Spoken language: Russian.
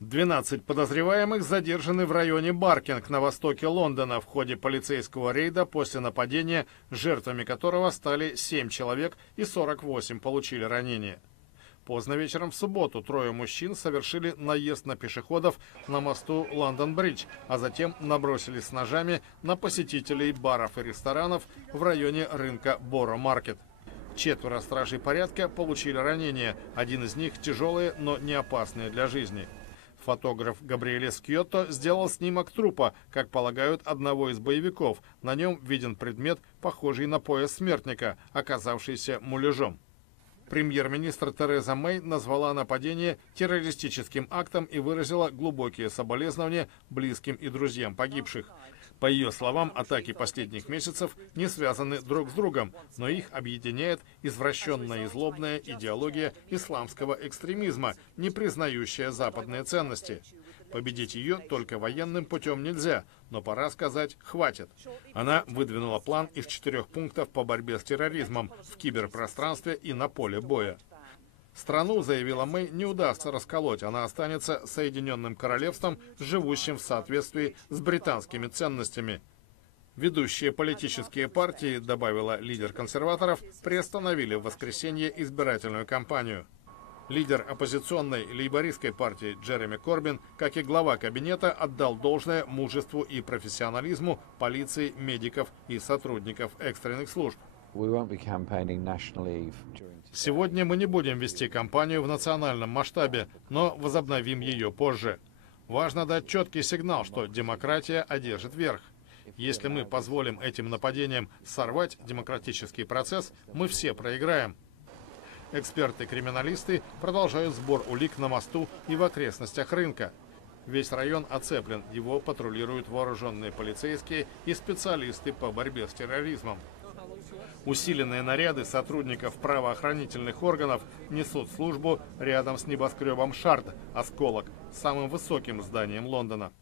12 подозреваемых задержаны в районе Баркинг на востоке Лондона в ходе полицейского рейда после нападения, жертвами которого стали 7 человек и 48 получили ранения. Поздно вечером в субботу трое мужчин совершили наезд на пешеходов на мосту Лондон-Бридж, а затем набросились с ножами на посетителей баров и ресторанов в районе рынка Боро-Маркет. 4 стражей порядка получили ранения, один из них тяжелые, но не опасные для жизни. Фотограф Габриэле Скьотто сделал снимок трупа, как полагают, одного из боевиков. На нем виден предмет, похожий на пояс смертника, оказавшийся муляжом. Премьер-министр Тереза Мэй назвала нападение террористическим актом и выразила глубокие соболезнования близким и друзьям погибших. По ее словам, атаки последних месяцев не связаны друг с другом, но их объединяет извращенная и злобная идеология исламского экстремизма, не признающая западные ценности. Победить ее только военным путем нельзя, но пора сказать «хватит». Она выдвинула план из 4 пунктов по борьбе с терроризмом в киберпространстве и на поле боя. Страну, заявила Мэй, не удастся расколоть, она останется Соединенным Королевством, живущим в соответствии с британскими ценностями. Ведущие политические партии, добавила лидер консерваторов, приостановили в воскресенье избирательную кампанию. Лидер оппозиционной лейбористской партии Джереми Корбин, как и глава кабинета, отдал должное мужеству и профессионализму полиции, медиков и сотрудников экстренных служб. Сегодня мы не будем вести кампанию в национальном масштабе, но возобновим ее позже. Важно дать четкий сигнал, что демократия одержит верх. Если мы позволим этим нападениям сорвать демократический процесс, мы все проиграем. Эксперты-криминалисты продолжают сбор улик на мосту и в окрестностях рынка. Весь район оцеплен, его патрулируют вооруженные полицейские и специалисты по борьбе с терроризмом. Усиленные наряды сотрудников правоохранительных органов несут службу рядом с небоскребом Шард, осколок, самым высоким зданием Лондона.